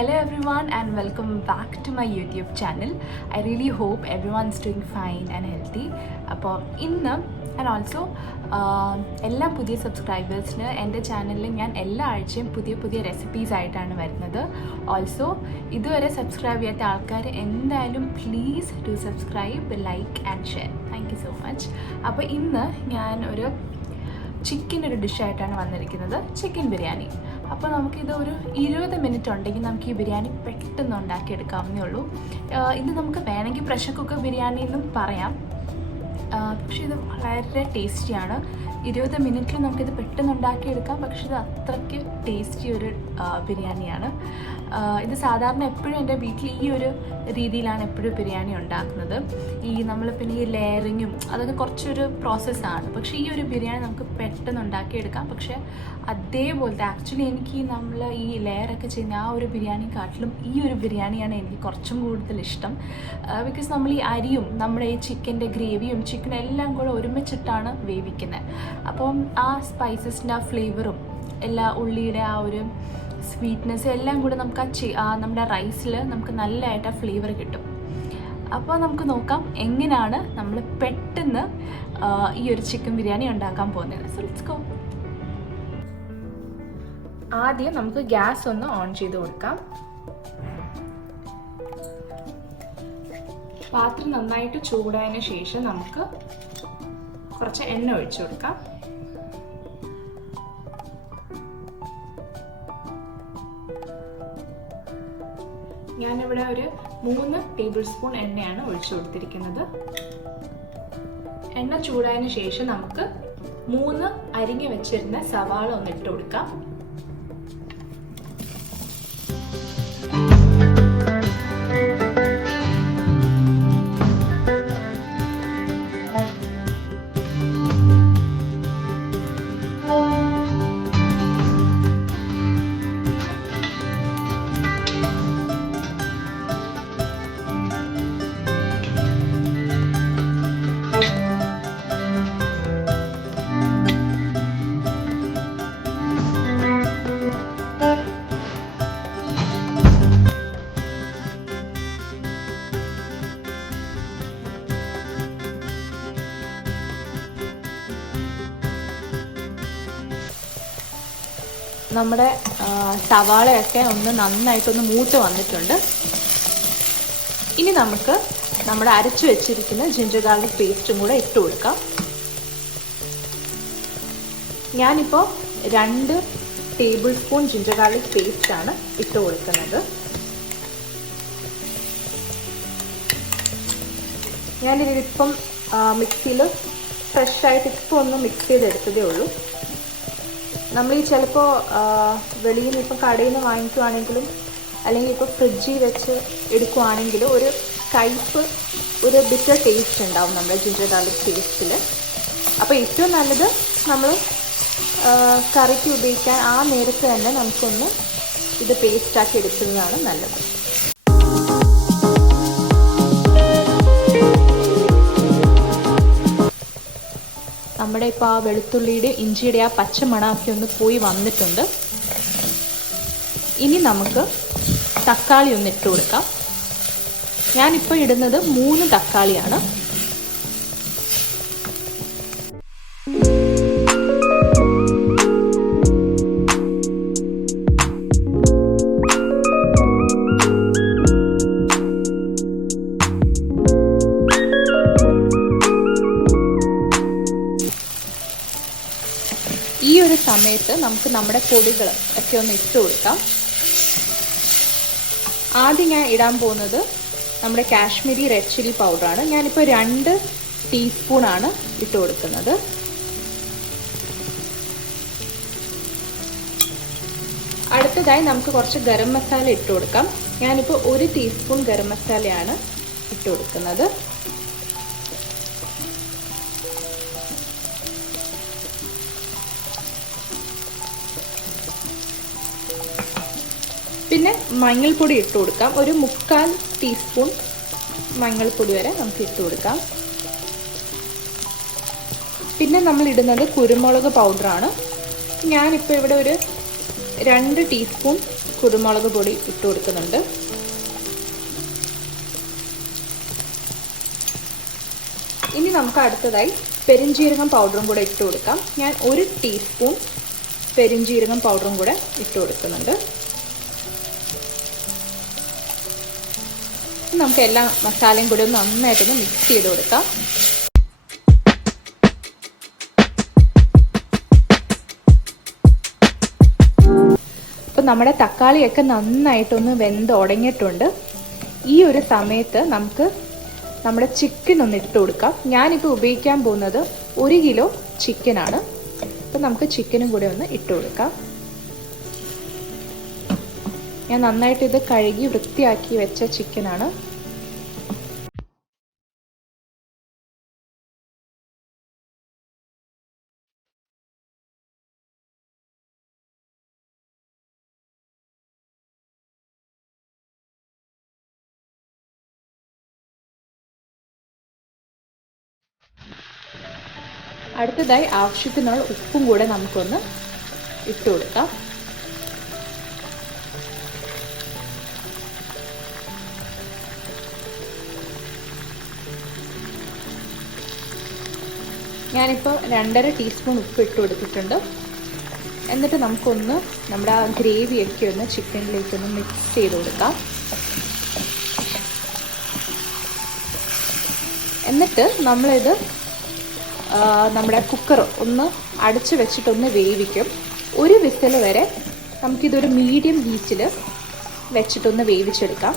Hello everyone and welcome back to my YouTube channel. I really hope everyone's doing fine and healthy. അപ്പോൾ ഇന്ന് and also എല്ലാ പുതിയ സബ്സ്ക്രൈബേഴ്സിന് എൻ്റെ ചാനലിൽ ഞാൻ എല്ലാ ആഴ്ചയും പുതിയ റെസിപ്പീസ് ആയിട്ടാണ് വരുന്നത്. ഓൾസോ ഇതുവരെ സബ്സ്ക്രൈബ് ചെയ്യാത്ത ആൾക്കാർ എന്തായാലും please do subscribe, like and share. Thank you so much. അപ്പോൾ ഇന്ന് ഞാൻ ഒരു ചിക്കൻ ഒരു ഡിഷായിട്ടാണ് വന്നിരിക്കുന്നത്, ചിക്കൻ ബിരിയാണി. അപ്പോൾ നമുക്കിത് ഒരു 20 മിനിറ്റ് ഉണ്ടെങ്കിൽ നമുക്ക് ഈ ബിരിയാണി പെട്ടെന്ന് ഉണ്ടാക്കിയെടുക്കാവുന്നേ ഉള്ളൂ. ഇത് നമുക്ക് വേണമെങ്കിൽ പ്രഷർ കുക്കർ ബിരിയാണി എന്നും പറയാം, പക്ഷേ ഇത് വളരെ ടേസ്റ്റിയാണ്. 20 മിനിറ്റിൽ നമുക്കിത് പെട്ടെന്ന് ഉണ്ടാക്കിയെടുക്കാം, പക്ഷേ ഇത് അത്രയ്ക്ക് ടേസ്റ്റി ഒരു ബിരിയാണിയാണ്. ഇത് സാധാരണ എപ്പോഴും എൻ്റെ വീട്ടിൽ ഈ ഒരു രീതിയിലാണ് എപ്പോഴും ബിരിയാണി ഉണ്ടാക്കുന്നത്. നമ്മൾ പിന്നെ ഈ ലെയറിങ്ങും അതൊക്കെ കുറച്ചൊരു പ്രോസസ്സാണ്. പക്ഷേ ഈ ഒരു ബിരിയാണി നമുക്ക് പെട്ടെന്ന് ഉണ്ടാക്കിയെടുക്കാം. പക്ഷേ അതേപോലത്തെ ആക്ച്വലി എനിക്ക് നമ്മൾ ഈ ലെയറൊക്കെ ചെയ്യുന്ന ആ ഒരു ബിരിയാണിക്കാട്ടിലും ഈ ഒരു ബിരിയാണിയാണ് എനിക്ക് കുറച്ചും കൂടുതൽ ഇഷ്ടം. ബിക്കോസ് നമ്മൾ ഈ അരിയും നമ്മുടെ ഈ ചിക്കൻ്റെ ഗ്രേവിയും ചിക്കനും എല്ലാം കൂടെ ഒരുമിച്ചിട്ടാണ് വേവിക്കുന്നത്. അപ്പം ആ സ്പൈസസിൻ്റെ ആ ഫ്ലേവറും എല്ലാ ഉള്ളിയുടെ ആ ഒരു സ്വീറ്റ്നെസ് എല്ലാം കൂടെ നമുക്ക് നമ്മുടെ റൈസിൽ നമുക്ക് നല്ലതായിട്ട് ആ ഫ്ലേവർ കിട്ടും. അപ്പോൾ നമുക്ക് നോക്കാം എങ്ങനെയാണ് നമ്മൾ പെട്ടെന്ന് ഈ ഒരു ചിക്കൻ ബിരിയാണി ഉണ്ടാക്കാൻ പോകുന്നത്. So let's go. ആദ്യം നമുക്ക് ഗ്യാസ് ഒന്ന് ഓൺ ചെയ്ത് കൊടുക്കാം. പാത്രം നന്നായിട്ട് ചൂടായതിനു ശേഷം നമുക്ക് കുറച്ച് എണ്ണ ഒഴിച്ചു കൊടുക്കാം. ഞാനിവിടെ ഒരു 3 ടേബിൾ സ്പൂൺ എണ്ണയാണ് ഒഴിച്ചു കൊടുത്തിരിക്കുന്നത്. എണ്ണ ചൂടായതിനു ശേഷം നമുക്ക് 3 അരിഞ്ഞു വെച്ചിരുന്ന സവാള ഒന്ന് ഇട്ട് കൊടുക്കാം. നമ്മുടെ സവാളയൊക്കെ ഒന്ന് നന്നായിട്ടൊന്ന് മൂത്ത് വന്നിട്ടുണ്ട്. ഇനി നമുക്ക് നമ്മുടെ അരച്ചു വെച്ചിരിക്കുന്ന ജിഞ്ചർ ഗാർലിക് പേസ്റ്റും കൂടെ ഇട്ട് കൊടുക്കാം. ഞാനിപ്പോൾ 2 ടേബിൾ സ്പൂൺ ജിഞ്ചർ ഗാർലിക് പേസ്റ്റാണ് ഇട്ട് കൊടുക്കുന്നത്. ഞാനിതിപ്പം മിക്സിയിൽ ഫ്രഷായിട്ട് ഇപ്പോൾ ഒന്ന് മിക്സ് ചെയ്തെടുത്തതേ ഉള്ളൂ. നമ്മൾ ഈ ചിലപ്പോൾ വെളിയിൽ നിന്ന് ഇപ്പം കടയിൽ നിന്ന് വാങ്ങിക്കുവാണെങ്കിലും അല്ലെങ്കിൽ ഇപ്പോൾ ഫ്രിഡ്ജിൽ വെച്ച് എടുക്കുവാണെങ്കിലും ഒരു കയ്പ്പ്, ഒരു ബിറ്റർ ടേസ്റ്റ് ഉണ്ടാവും നമ്മുടെ ജിഞ്ചർ ഗാർലിക് പേസ്റ്റിൽ. അപ്പോൾ ഏറ്റവും നല്ലത് നമ്മൾ കറിക്ക് ഉപയോഗിക്കാൻ ആ നേരത്ത് തന്നെ നമുക്കൊന്ന് ഇത് പേസ്റ്റാക്കി എടുക്കുന്നതാണ് നല്ലത്. നമ്മുടെ ഇപ്പോൾ ആ വെളുത്തുള്ളിയുടെ ഇഞ്ചിയുടെ ആ പച്ചമണമൊക്കെ ഒന്ന് പോയി വന്നിട്ടുണ്ട്. ഇനി നമുക്ക് തക്കാളി ഒന്ന് ഇട്ട് കൊടുക്കാം. ഞാനിപ്പോൾ ഇടുന്നത് 3 തക്കാളിയാണ്. ഈ ഒരു സമയത്ത് നമുക്ക് നമ്മുടെ പൊടികൾ ഒക്കെ ഒന്ന് ഇട്ട് കൊടുക്കാം. ആദ്യം ഞാൻ ഇടാൻ പോകുന്നത് നമ്മുടെ കാശ്മീരി റെഡ് ചില്ലി പൗഡറാണ്. ഞാനിപ്പോൾ 2 ടീസ്പൂണാണ് ഇട്ട് കൊടുക്കുന്നത്. അടുത്തതായി നമുക്ക് കുറച്ച് ഗരം മസാല ഇട്ട് കൊടുക്കാം. ഞാനിപ്പോൾ 1 ടീസ്പൂൺ ഗരം മസാലയാണ് ഇട്ട് കൊടുക്കുന്നത്. പിന്നെ മഞ്ഞൾപ്പൊടി ഇട്ട് കൊടുക്കാം. ഒരു 3/4 ടീസ്പൂൺ മഞ്ഞൾപ്പൊടി വരെ നമുക്ക് ഇട്ട് കൊടുക്കാം. പിന്നെ നമ്മൾ ഇടുന്നത് കുരുമുളക് പൗഡറാണ്. ഞാനിപ്പോൾ ഇവിടെ ഒരു 2 ടീസ്പൂൺ കുരുമുളക് പൊടി ഇട്ട് കൊടുക്കുന്നുണ്ട്. ഇനി നമുക്ക് അടുത്തതായി പെരിഞ്ജീരകം പൗഡറും കൂടെ ഇട്ട് കൊടുക്കാം. ഞാൻ 1 ടീസ്പൂൺ പെരിഞ്ജീരകം പൗഡറും കൂടെ ഇട്ട് കൊടുക്കുന്നുണ്ട്. നമുക്ക് എല്ലാ മസാലയും കൂടെ ഒന്ന് നന്നായിട്ടൊന്ന് മിക്സ് ചെയ്ത് കൊടുക്കാം. അപ്പോൾ നമ്മുടെ തക്കാളിയൊക്കെ നന്നായിട്ടൊന്ന് വെന്ത് ഉടങ്ങിയിട്ടുണ്ട്. ഈ ഒരു സമയത്ത് നമുക്ക് നമ്മുടെ ചിക്കൻ ഒന്ന് ഇട്ട് കൊടുക്കാം. ഞാനിപ്പോൾ ഉപയോഗിക്കാൻ പോകുന്നത് 1 കിലോ ചിക്കനാണ്. അപ്പം നമുക്ക് ചിക്കനും കൂടെ ഒന്ന് ഇട്ട് കൊടുക്കാം. ഞാൻ നന്നായിട്ട് ഇത് കഴുകി വൃത്തിയാക്കി വെച്ച ചിക്കനാണ്. അടുത്തതായി ആവശ്യത്തിനുള്ള ഉപ്പും കൂടെ നമുക്കൊന്ന് ഇട്ട് കൊടുക്കാം. ഞാനിപ്പോൾ 2.5 ടീസ്പൂൺ ഉപ്പ് ഇട്ട് കൊടുത്തിട്ടുണ്ട്. എന്നിട്ട് നമുക്കൊന്ന് നമ്മുടെ ആ ഗ്രേവിയൊക്കെ ഒന്ന് ചിക്കനിലേക്കൊന്ന് മിക്സ് ചെയ്ത് കൊടുക്കാം. എന്നിട്ട് നമ്മളിത് നമ്മുടെ കുക്കർ ഒന്ന് അടച്ച് വെച്ചിട്ടൊന്ന് വേവിക്കും. 1 വിസിൽ വരെ നമുക്കിതൊരു മീഡിയം ഹീറ്റിൽ വെച്ചിട്ടൊന്ന് വേവിച്ചെടുക്കാം.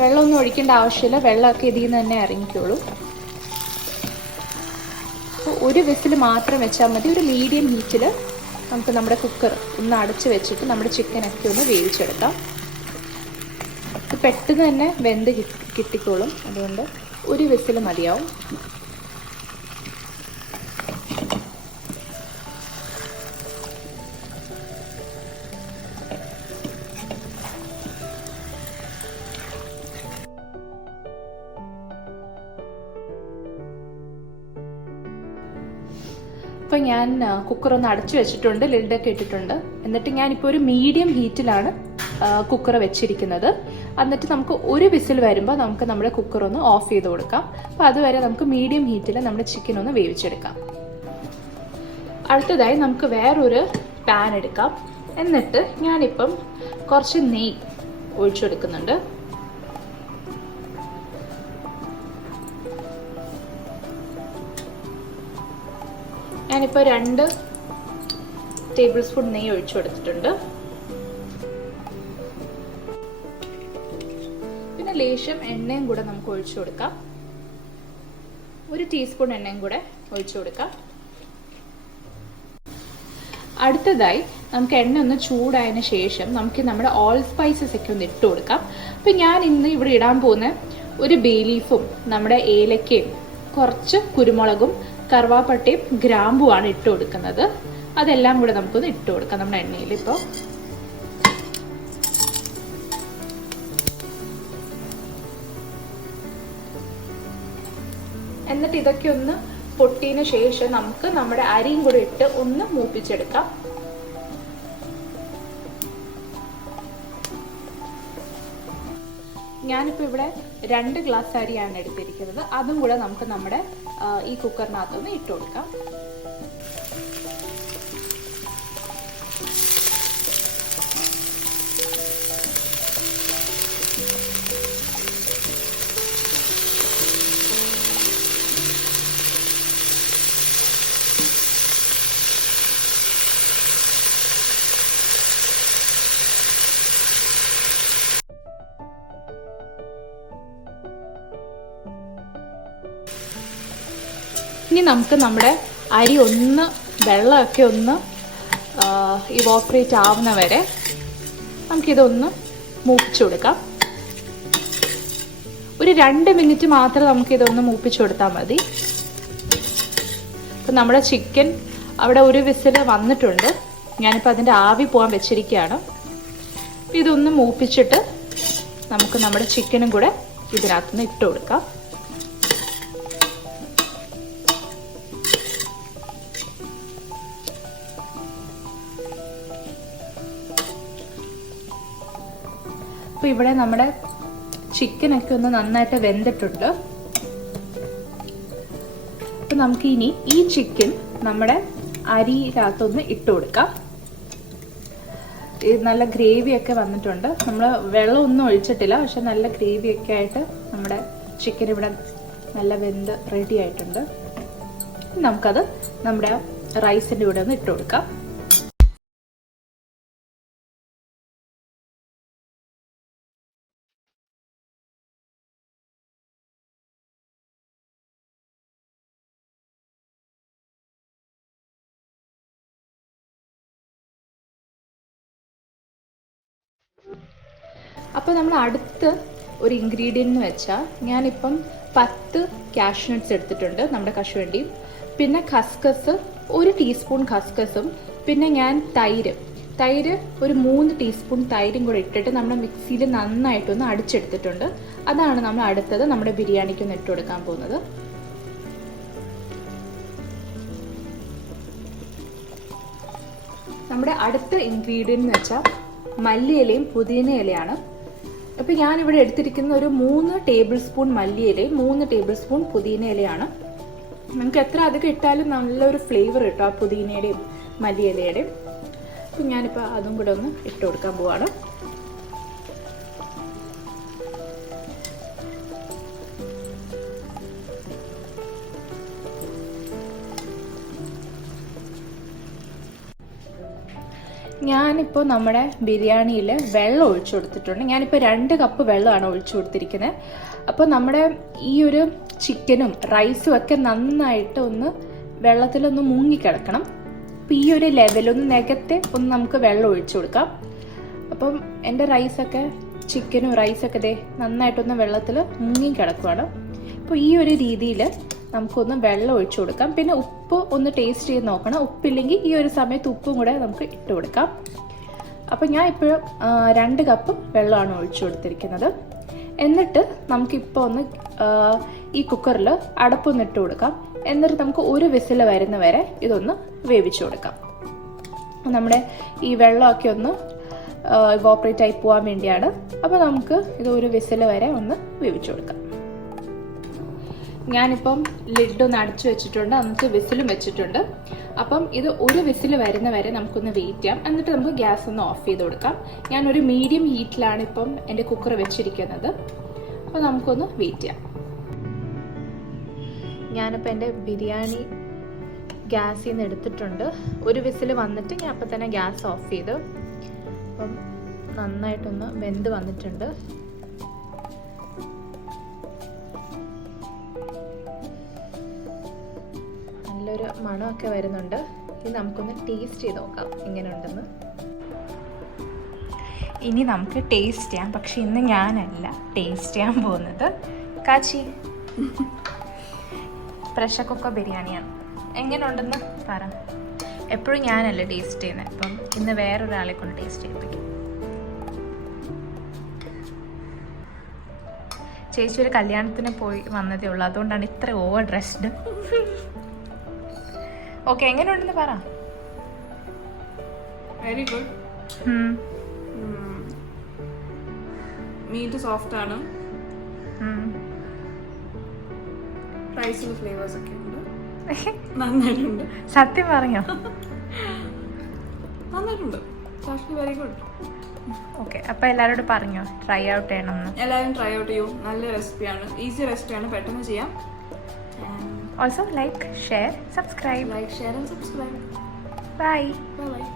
വെള്ളമൊന്നും ഒഴിക്കേണ്ട ആവശ്യമില്ല, വെള്ളമൊക്കെ ഇതിൽ നിന്ന് തന്നെ ഇറങ്ങിക്കോളൂ. അപ്പോൾ 1 വിസിൽ മാത്രം വെച്ചാൽ മതി. ഒരു മീഡിയം ഹീറ്റിൽ നമുക്ക് നമ്മുടെ കുക്കർ ഒന്ന് അടച്ച് വെച്ചിട്ട് നമ്മുടെ ചിക്കനൊക്കെ ഒന്ന് വേവിച്ചെടുക്കാം. ഇത് പെട്ടെന്ന് തന്നെ വെന്ത് കിട്ടിക്കോളും, അതുകൊണ്ട് 1 വിസിൽ മതിയാവും. അപ്പോൾ ഞാൻ കുക്കർ ഒന്ന് അടച്ചു വെച്ചിട്ടുണ്ട്, ലിഡൊക്കെ ഇട്ടിട്ടുണ്ട്. എന്നിട്ട് ഞാനിപ്പോൾ ഒരു മീഡിയം ഹീറ്റിലാണ് കുക്കർ വെച്ചിരിക്കുന്നത്. എന്നിട്ട് നമുക്ക് 1 വിസിൽ വരുമ്പോൾ നമുക്ക് നമ്മുടെ കുക്കർ ഒന്ന് ഓഫ് ചെയ്ത് കൊടുക്കാം. അപ്പോൾ അതുവരെ നമുക്ക് മീഡിയം ഹീറ്റിൽ നമ്മുടെ ചിക്കൻ ഒന്ന് വേവിച്ചെടുക്കാം. അടുത്തതായി നമുക്ക് വേറൊരു പാൻ എടുക്കാം. എന്നിട്ട് ഞാനിപ്പം കുറച്ച് നെയ്യ് ഒഴിച്ചെടുക്കുന്നുണ്ട്. ഞാനിപ്പോൾ 2 ടേബിൾ സ്പൂൺ നെയ്യ് ഒഴിച്ചു കൊടുത്തിട്ടുണ്ട്. പിന്നെ ലേശം എണ്ണയും കൂടെ നമുക്ക് ഒഴിച്ചു കൊടുക്കാം. 1 ടീസ്പൂൺ എണ്ണയും കൂടെ ഒഴിച്ചു കൊടുക്കാം. അടുത്തതായി നമുക്ക് എണ്ണ ഒന്ന് ചൂടായതിനു ശേഷം നമുക്ക് നമ്മുടെ ഓൾ സ്പൈസസ് ഒക്കെ ഒന്ന് ഇട്ട് കൊടുക്കാം. അപ്പം ഞാൻ ഇന്ന് ഇവിടെ ഇടാൻ പോകുന്ന ഒരു ബേ ലീഫും നമ്മുടെ ഏലക്കയും കുറച്ച് കുരുമുളകും കറുവാപ്പട്ടയും ഗ്രാമ്പുമാണ് ഇട്ട് കൊടുക്കുന്നത്. അതെല്ലാം കൂടെ നമുക്കൊന്ന് ഇട്ട് കൊടുക്കാം നമ്മുടെ എണ്ണയിൽ. ഇപ്പോൾ എന്നിട്ട് ഇതൊക്കെ ഒന്ന് പൊട്ടിയതിന് ശേഷം നമുക്ക് നമ്മുടെ അരിയും കൂടെ ഇട്ട് ഒന്ന് മൂപ്പിച്ചെടുക്കാം. ഞാനിപ്പോൾ ഇവിടെ 2 ഗ്ലാസ് അരിയാണ് എടുത്തിരിക്കുന്നത്. അതും കൂടെ നമുക്ക് നമ്മുടെ ഈ കുക്കറിനകത്തൊന്ന് ഇട്ട് കൊടുക്കാം. ഇനി നമുക്ക് നമ്മുടെ അരി ഒന്ന് വെള്ളമൊക്കെ ഒന്ന് ഇവോപ്പറേറ്റ് ആവുന്ന വരെ നമുക്കിതൊന്ന് മൂപ്പിച്ചു കൊടുക്കാം. ഒരു 2 മിനിറ്റ് മാത്രം നമുക്കിതൊന്ന് മൂപ്പിച്ചു കൊടുത്താൽ മതി. അപ്പം നമ്മുടെ ചിക്കൻ അവിടെ 1 വിസിൽ വന്നിട്ടുണ്ട്. ഞാനിപ്പോൾ അതിൻ്റെ ആവി പോകാൻ വെച്ചിരിക്കുകയാണ്. ഇതൊന്ന് മൂപ്പിച്ചിട്ട് നമുക്ക് നമ്മുടെ ചിക്കനും കൂടെ ഇതിനകത്തുനിന്ന് ഇട്ട് കൊടുക്കാം. അപ്പോൾ ഇവിടെ നമ്മുടെ ചിക്കനൊക്കെ ഒന്ന് നന്നായിട്ട് വെന്തിട്ടുണ്ട്. അപ്പോൾ നമുക്ക് ഇനി ഈ ചിക്കൻ നമ്മുടെ അരിയിനകത്തൊന്ന് ഇട്ട് കൊടുക്കാം. നല്ല ഗ്രേവിയൊക്കെ വന്നിട്ടുണ്ട്. നമ്മൾ വെള്ളമൊന്നും ഒഴിച്ചിട്ടില്ല, പക്ഷെ നല്ല ഗ്രേവിയൊക്കെ ആയിട്ട് നമ്മുടെ ചിക്കൻ ഇവിടെ നല്ല വെന്ത് റെഡി ആയിട്ടുണ്ട്. നമുക്കത് നമ്മുടെ റൈസിൻ്റെ കൂടെ ഒന്ന് ഇട്ട് കൊടുക്കാം. അപ്പോൾ നമ്മൾ അടുത്ത് ഒരു ഇൻഗ്രീഡിയൻ്റ് എന്ന് വെച്ചാൽ ഞാനിപ്പം 10 കാഷ്യൂ നട്ട്സ് എടുത്തിട്ടുണ്ട്, നമ്മുടെ കശുവണ്ടിയും, പിന്നെ ഖസ്ഖസ് 1 ടീസ്പൂൺ ഖസ്ഖസും, പിന്നെ ഞാൻ തൈര് ഒരു 3 ടീസ്പൂൺ തൈരും കൂടെ ഇട്ടിട്ട് നമ്മുടെ മിക്സിയിൽ നന്നായിട്ടൊന്ന് അടിച്ചെടുത്തിട്ടുണ്ട്. അതാണ് നമ്മൾ അടുത്തത് നമ്മുടെ ബിരിയാണിക്കൊന്ന് ഇട്ട് കൊടുക്കാൻ പോകുന്നത്. നമ്മുടെ അടുത്ത ഇൻഗ്രീഡിയൻ്റ് എന്ന് വെച്ചാൽ മല്ലിയിലയും പുതിന ഇലയാണ്. അപ്പോൾ ഞാനിവിടെ എടുത്തിരിക്കുന്ന ഒരു 3 ടേബിൾ സ്പൂൺ മല്ലിയിലയും 3 ടേബിൾ സ്പൂൺ പുതിന ഇലയാണ്. നമുക്ക് എത്ര അധികം ഇട്ടാലും നല്ലൊരു ഫ്ലേവർ കിട്ടും ആ പുതിനയുടെയും മല്ലിയിലയുടെയും. അപ്പം ഞാനിപ്പോൾ അതും കൂടെ ഒന്ന് ഇട്ട് കൊടുക്കാൻ പോവാണ്. ഞാനിപ്പോൾ നമ്മുടെ ബിരിയാണിയിൽ വെള്ളം ഒഴിച്ചു കൊടുത്തിട്ടുണ്ട്. ഞാനിപ്പോൾ 2 കപ്പ് വെള്ളമാണ് ഒഴിച്ചു കൊടുത്തിരിക്കുന്നത്. അപ്പോൾ നമ്മുടെ ഈ ഒരു ചിക്കനും റൈസും ഒക്കെ നന്നായിട്ട് ഒന്ന് വെള്ളത്തിലൊന്ന് മുങ്ങിക്കിടക്കണം. അപ്പോൾ ഈ ഒരു ലെവലൊന്ന് നികത്തെ ഒന്ന് നമുക്ക് വെള്ളം ഒഴിച്ചു കൊടുക്കാം. അപ്പം എൻ്റെ ചിക്കനും റൈസൊക്കെ ദേ നന്നായിട്ടൊന്ന് വെള്ളത്തിൽ മുങ്ങിക്കിടക്കുവാണ്. അപ്പോൾ ഈ ഒരു രീതിയിൽ നമുക്കൊന്ന് വെള്ളം ഒഴിച്ചു കൊടുക്കാം. പിന്നെ ഉപ്പ് ഒന്ന് ടേസ്റ്റ് ചെയ്ത് നോക്കണം. ഉപ്പില്ലെങ്കിൽ ഈ ഒരു സമയത്ത് ഉപ്പും കൂടെ നമുക്ക് ഇട്ട് കൊടുക്കാം. അപ്പോൾ ഞാൻ ഇപ്പോൾ 2 കപ്പ് വെള്ളമാണ് ഒഴിച്ചു കൊടുത്തിരിക്കുന്നത്. എന്നിട്ട് നമുക്കിപ്പോൾ ഒന്ന് ഈ കുക്കറിൽ അടപ്പൊന്ന് ഇട്ട് കൊടുക്കാം. എന്നിട്ട് നമുക്ക് ഒരു വിസിൽ വരുന്ന വരെ ഇതൊന്ന് വേവിച്ചു കൊടുക്കാം. നമ്മുടെ ഈ വെള്ളമൊക്കെ ഒന്ന് ഇവോപ്പറേറ്റ് ആയി പോകാൻ വേണ്ടിയാണ്. അപ്പോൾ നമുക്ക് ഇത് ഒരു വിസിൽ വരെ ഒന്ന് വേവിച്ചു കൊടുക്കാം. ഞാനിപ്പം ലിഡൊന്ന് അടച്ചു വെച്ചിട്ടുണ്ട്, നമുക്ക് വിസിലും വെച്ചിട്ടുണ്ട്. അപ്പം ഇത് ഒരു വിസിൽ വരുന്ന വരെ നമുക്കൊന്ന് വെയിറ്റ് ചെയ്യാം. എന്നിട്ട് നമുക്ക് ഗ്യാസ് ഒന്ന് ഓഫ് ചെയ്ത് കൊടുക്കാം. ഞാനൊരു മീഡിയം ഹീറ്റിലാണ് ഇപ്പം എൻ്റെ കുക്കർ വെച്ചിരിക്കുന്നത്. അപ്പോൾ നമുക്കൊന്ന് വെയിറ്റ് ചെയ്യാം. ഞാനിപ്പോൾ എൻ്റെ ബിരിയാണി ഗ്യാസിൽ നിന്ന് എടുത്തിട്ടുണ്ട്. ഒരു വിസിൽ വന്നിട്ട് ഞാൻ അപ്പം തന്നെ ഗ്യാസ് ഓഫ് ചെയ്തു. അപ്പം നന്നായിട്ടൊന്ന് വെന്ത് വന്നിട്ടുണ്ട്. നല്ലൊരു മണമൊക്കെ വരുന്നുണ്ട്. ഇത് നമുക്കൊന്ന് ടേസ്റ്റ് ചെയ്ത് നോക്കാം എങ്ങനെയുണ്ടെന്ന്. ഇനി നമുക്ക് ടേസ്റ്റ് ചെയ്യാം. പക്ഷെ ഇന്ന് ഞാനല്ല ടേസ്റ്റ് ചെയ്യാൻ പോകുന്നത്, കാച്ചി പ്രഷർ കുക്കർ ബിരിയാണിയാണ്. എങ്ങനെയുണ്ടെന്ന് പറ. എപ്പോഴും ഞാനല്ല ടേസ്റ്റ് ചെയ്യുന്നത്, അപ്പം ഇന്ന് വേറൊരാളെ കൊണ്ട് ടേസ്റ്റ് ചെയ്യിപ്പിക്കും. ചേച്ചി ഒരു കല്യാണത്തിന് പോയി വന്നതേ ഉള്ളൂ, അതുകൊണ്ടാണ് ഇത്ര ഓവർ ഡ്രസ്ഡ്. ഓക്കെ, എങ്ങനെയുണ്ടെന്ന് പറ. Very good. മീറ്റ് സോഫ്റ്റ് ആണ്. റൈസിൽ ഫ്ലേവേഴ്സ് ഒക്കെ ഉണ്ട്. നന്നായിട്ടുണ്ട്. സത്യം പറഞ്ഞോ? നന്നായിട്ടുണ്ട്. Very good. ഓക്കെ, അപ്പോൾ എല്ലാവരോടും പറഞ്ഞോ ട്രൈ ഔട്ട് ചെയ്യണമെന്ന്. എല്ലാവരും ട്രൈ ഔട്ട് ചെയ്യൂ. നല്ല റെസിപ്പിയാണ്, ഈസി റെസിപ്പിയാണ്, പെട്ടെന്ന് ചെയ്യാം. Also like, share, subscribe. Like, share and subscribe. Bye. Bye bye.